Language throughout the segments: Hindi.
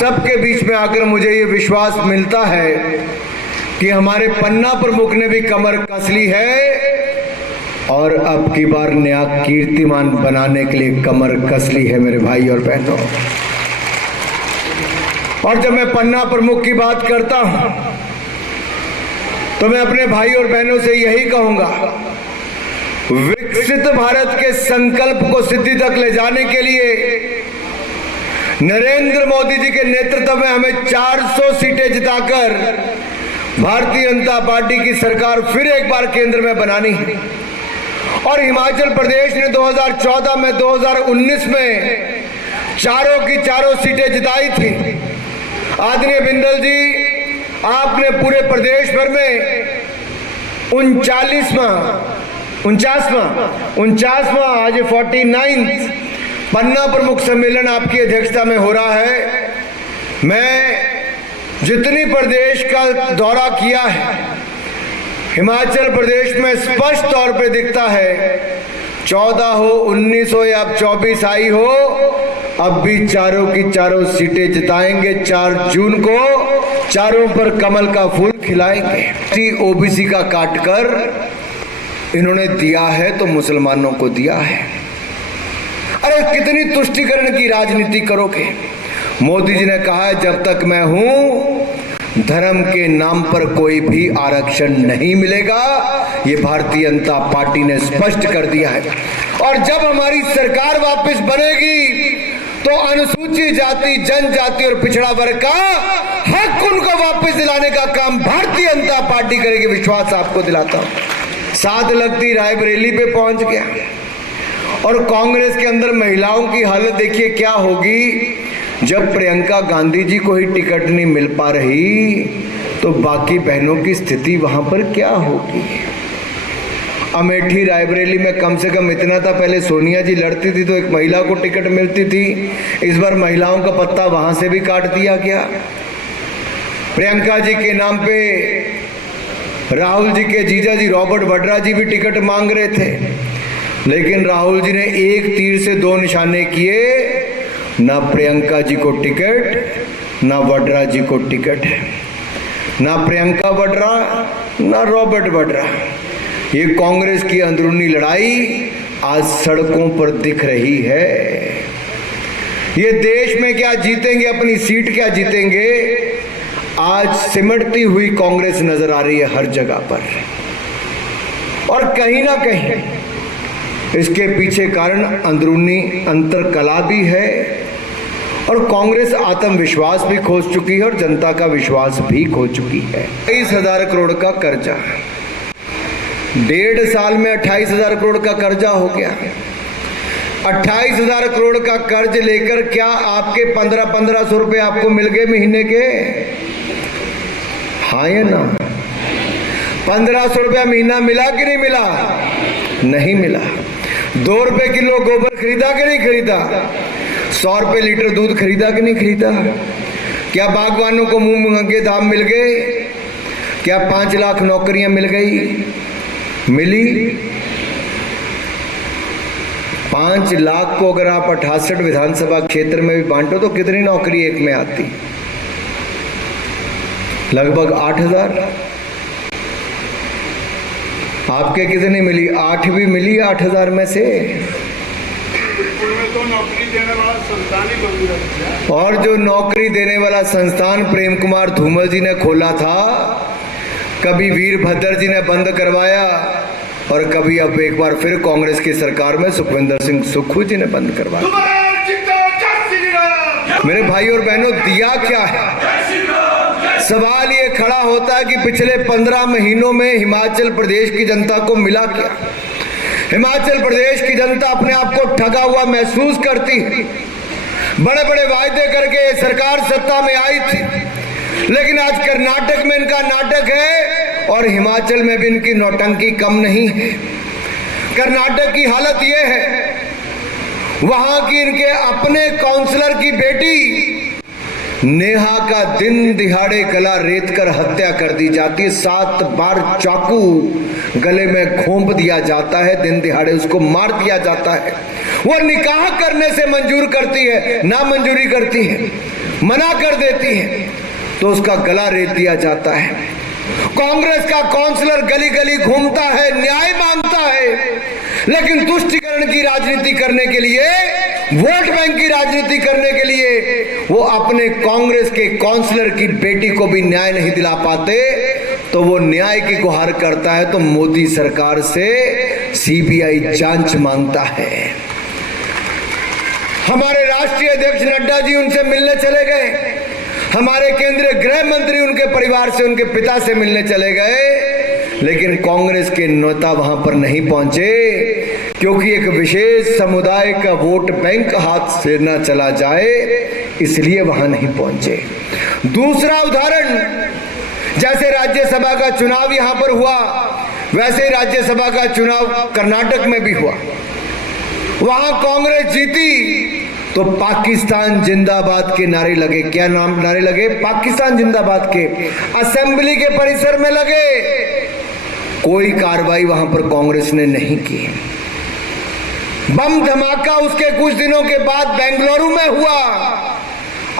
सबके बीच में आकर मुझे ये विश्वास मिलता है कि हमारे पन्ना प्रमुख ने भी कमर कस ली है और अब की बार नया कीर्तिमान बनाने के लिए कमर कस ली है मेरे भाई और बहनों। और जब मैं पन्ना प्रमुख की बात करता हूं तो मैं अपने भाई और बहनों से यही कहूंगा, विकसित भारत के संकल्प को सिद्धि तक ले जाने के लिए नरेंद्र मोदी जी के नेतृत्व में हमें 400 सीटें जिताकर भारतीय जनता पार्टी की सरकार फिर एक बार केंद्र में बनानी है। और हिमाचल प्रदेश ने 2014 में 2019 में चारों की चारों सीटें जिताई थी। आदरणीय बिंदल जी, आपने पूरे प्रदेश भर में 49वां आज 49th पन्ना प्रमुख सम्मेलन आपकी अध्यक्षता में हो रहा है। मैं जितनी प्रदेश का दौरा किया है, हिमाचल प्रदेश में स्पष्ट तौर पे दिखता है, 14 हो 19 हो या 24 आई हो, अब भी चारों की चारों सीटें जिताएंगे। 4 जून को चारों पर कमल का फूल खिलाएंगे। ओबीसी का काटकर इन्होंने दिया है तो मुसलमानों को दिया है। अरे कितनी तुष्टीकरण की राजनीति करोगे? मोदी जी ने कहा है जब तक मैं हूं धर्म के नाम पर कोई भी आरक्षण नहीं मिलेगा। ये भारतीय जनता पार्टी ने स्पष्ट कर दिया है। और जब हमारी सरकार वापस बनेगी तो अनुसूचित जाति, जनजाति और पिछड़ा वर्ग का हक उनको वापस दिलाने का काम भारतीय जनता पार्टी करेगी, विश्वास आपको दिलाता हूं। साथ लगती रायबरेली पे पहुंच गया। और कांग्रेस के अंदर महिलाओं की हालत देखिए क्या होगी। जब प्रियंका गांधी जी को ही टिकट नहीं मिल पा रही तो बाकी बहनों की स्थिति वहां पर क्या होगी। अमेठी रायबरेली में कम से कम इतना था, पहले सोनिया जी लड़ती थी तो एक महिला को टिकट मिलती थी। इस बार महिलाओं का पत्ता वहां से भी काट दिया गया। प्रियंका जी के नाम पे राहुल जी के जीजा जी रॉबर्ट वड्रा जी भी टिकट मांग रहे थे, लेकिन राहुल जी ने एक तीर से 2 निशाने किए। ना प्रियंका जी को टिकट, ना वड्रा जी को टिकट है। ना प्रियंका वड्रा, ना रॉबर्ट वड्रा। ये कांग्रेस की अंदरूनी लड़ाई आज सड़कों पर दिख रही है। ये देश में क्या जीतेंगे, अपनी सीट क्या जीतेंगे, आज सिमटती हुई कांग्रेस नजर आ रही है हर जगह पर। और कहीं ना कहीं इसके पीछे कारण अंदरूनी अंतरकला भी है और कांग्रेस आत्मविश्वास भी खो चुकी है और जनता का विश्वास भी खो चुकी है। 28,000 करोड़ का कर्जा, 1.5 साल में 28,000 करोड़ का कर्जा हो गया। 28,000 करोड़ का कर्ज लेकर क्या आपके 1500 रुपए आपको मिल गए महीने के? हाँ या ना? 1500 रुपया महीना मिला कि नहीं मिला? नहीं मिला। 2 रुपए किलो गोबर खरीदा कि नहीं खरीदा? 100 रुपए लीटर दूध खरीदा कि नहीं खरीदा? क्या बागवानों को मुंह मंगे दाम मिल गए? क्या 5 लाख नौकरियां मिल गई? मिली? 5 लाख को अगर आप 68 विधानसभा क्षेत्र में भी बांटो तो कितनी नौकरी एक में आती? लगभग 8,000। आपके कितनी मिली? 8 भी मिली 8,000 में से। तो नौकरी देने वाला संस्थान ही बंद है। और जो नौकरी देने वाला संस्थान प्रेम कुमार धूमल जी ने खोला था, कभी वीरभद्र जी ने बंद करवाया और कभी अब एक बार फिर कांग्रेस की सरकार में सुखविंदर सिंह सुक्खू जी ने बंद करवाया। मेरे भाई और बहनों, दिया क्या है? सवाल ये खड़ा होता है कि पिछले 15 महीनों में हिमाचल प्रदेश की जनता को मिला क्या? हिमाचल प्रदेश की जनता अपने आप को ठगा हुआ महसूस करती है। बड़े बड़े वायदे करके सरकार सत्ता में आई थी, लेकिन आज कर्नाटक में इनका नाटक है और हिमाचल में भी इनकी नौटंकी कम नहीं है। कर्नाटक की हालत यह है, वहां की इनके अपने काउंसलर की बेटी नेहा का दिन दिहाड़े गला रेत कर हत्या कर दी जाती है। 7 बार चाकू गले में घोंप दिया जाता है, दिन दिहाड़े उसको मार दिया जाता है। वो निकाह करने से मंजूर करती है, ना मंजूरी करती है, मना कर देती है तो उसका गला रेत दिया जाता है। कांग्रेस का काउंसलर गली गली घूमता है, न्याय मांगता है, लेकिन तुष्टीकरण की राजनीति करने के लिए, वोट बैंक की राजनीति करने के लिए वो अपने कांग्रेस के काउंसलर की बेटी को भी न्याय नहीं दिला पाते, तो वो न्याय की गुहार करता है तो मोदी सरकार से सीबीआई जांच मांगता है। हमारे राष्ट्रीय अध्यक्ष नड्डा जी उनसे मिलने चले गए, हमारे केंद्रीय गृह मंत्री उनके परिवार से, उनके पिता से मिलने चले गए, लेकिन कांग्रेस के नेता वहां पर नहीं पहुंचे, क्योंकि एक विशेष समुदाय का वोट बैंक हाथ से न चला जाए, इसलिए वहां नहीं पहुंचे। दूसरा उदाहरण, जैसे राज्यसभा का चुनाव यहां पर हुआ, वैसे ही राज्यसभा का चुनाव कर्नाटक में भी हुआ। वहां कांग्रेस जीती तो पाकिस्तान जिंदाबाद के नारे लगे। क्या नाम नारे लगे? पाकिस्तान जिंदाबाद के। असेंबली के परिसर में लगे। कोई कार्रवाई वहां पर कांग्रेस ने नहीं की। बम धमाका उसके कुछ दिनों के बाद बेंगलुरु में हुआ,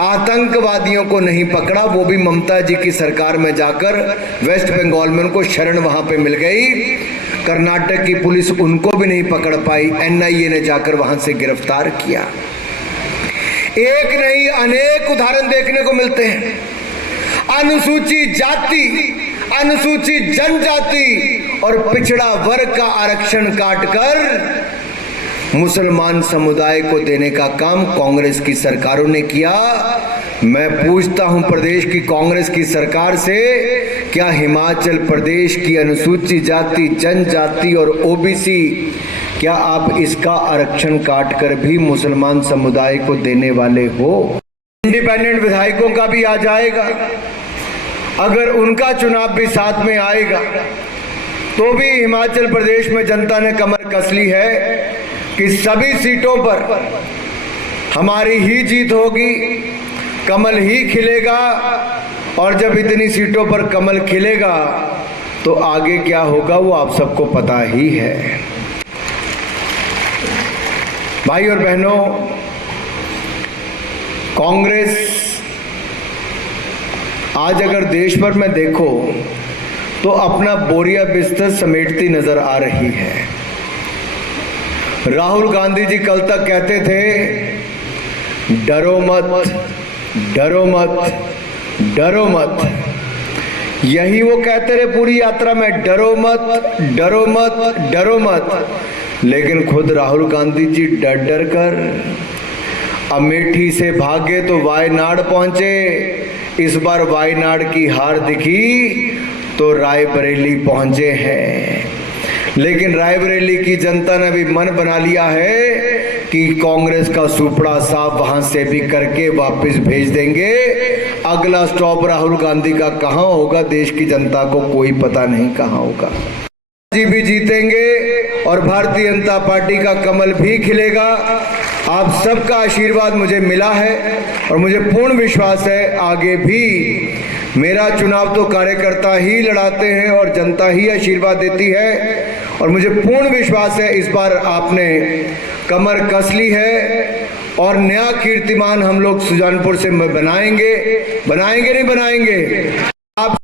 आतंकवादियों को नहीं पकड़ा, वो भी ममता जी की सरकार में जाकर वेस्ट बंगाल में उनको शरण वहां पे मिल गई। कर्नाटक की पुलिस उनको भी नहीं पकड़ पाई, एनआईए ने जाकर वहां से गिरफ्तार किया। एक नहीं अनेक उदाहरण देखने को मिलते हैं। अनुसूचित जाति, अनुसूचित जनजाति और पिछड़ा वर्ग का आरक्षण काटकर मुसलमान समुदाय को देने का काम कांग्रेस की सरकारों ने किया। मैं पूछता हूं प्रदेश की कांग्रेस की सरकार से, क्या हिमाचल प्रदेश की अनुसूचित जाति, जनजाति और ओबीसी, क्या आप इसका आरक्षण काटकर भी मुसलमान समुदाय को देने वाले हो? इंडिपेंडेंट विधायकों का भी आ जाएगा, अगर उनका चुनाव भी साथ में आएगा तो भी हिमाचल प्रदेश में जनता ने कमर कस ली है कि सभी सीटों पर हमारी ही जीत होगी, कमल ही खिलेगा। और जब इतनी सीटों पर कमल खिलेगा तो आगे क्या होगा वो आप सबको पता ही है। भाई और बहनों, कांग्रेस आज अगर देश भर में देखो तो अपना बोरिया बिस्तर समेटती नजर आ रही है। राहुल गांधी जी कल तक कहते थे डरो मत, डरो मत, डरो मत। यही वो कहते रहे पूरी यात्रा में, डरो मत, डरो मत, डरो मत। लेकिन खुद राहुल गांधी जी डर डर कर अमेठी से भागे तो वायनाड पहुंचे। इस बार वायनाड की हार दिखी तो रायबरेली पहुंचे हैं। लेकिन रायबरेली की जनता ने भी मन बना लिया है कि कांग्रेस का सुपड़ा साफ वहां से भी करके वापस भेज देंगे। अगला स्टॉप राहुल गांधी का कहां होगा, देश की जनता को कोई पता नहीं कहां होगा। जी भी जीतेंगे और भारतीय जनता पार्टी का कमल भी खिलेगा। आप सबका आशीर्वाद मुझे मिला है और मुझे पूर्ण विश्वास है आगे भी मेरा चुनाव तो कार्यकर्ता ही लड़ाते हैं और जनता ही आशीर्वाद देती है। और मुझे पूर्ण विश्वास है इस बार आपने कमर कस ली है और नया कीर्तिमान हम लोग सुजानपुर से बनाएंगे। बनाएंगे नहीं बनाएंगे? आप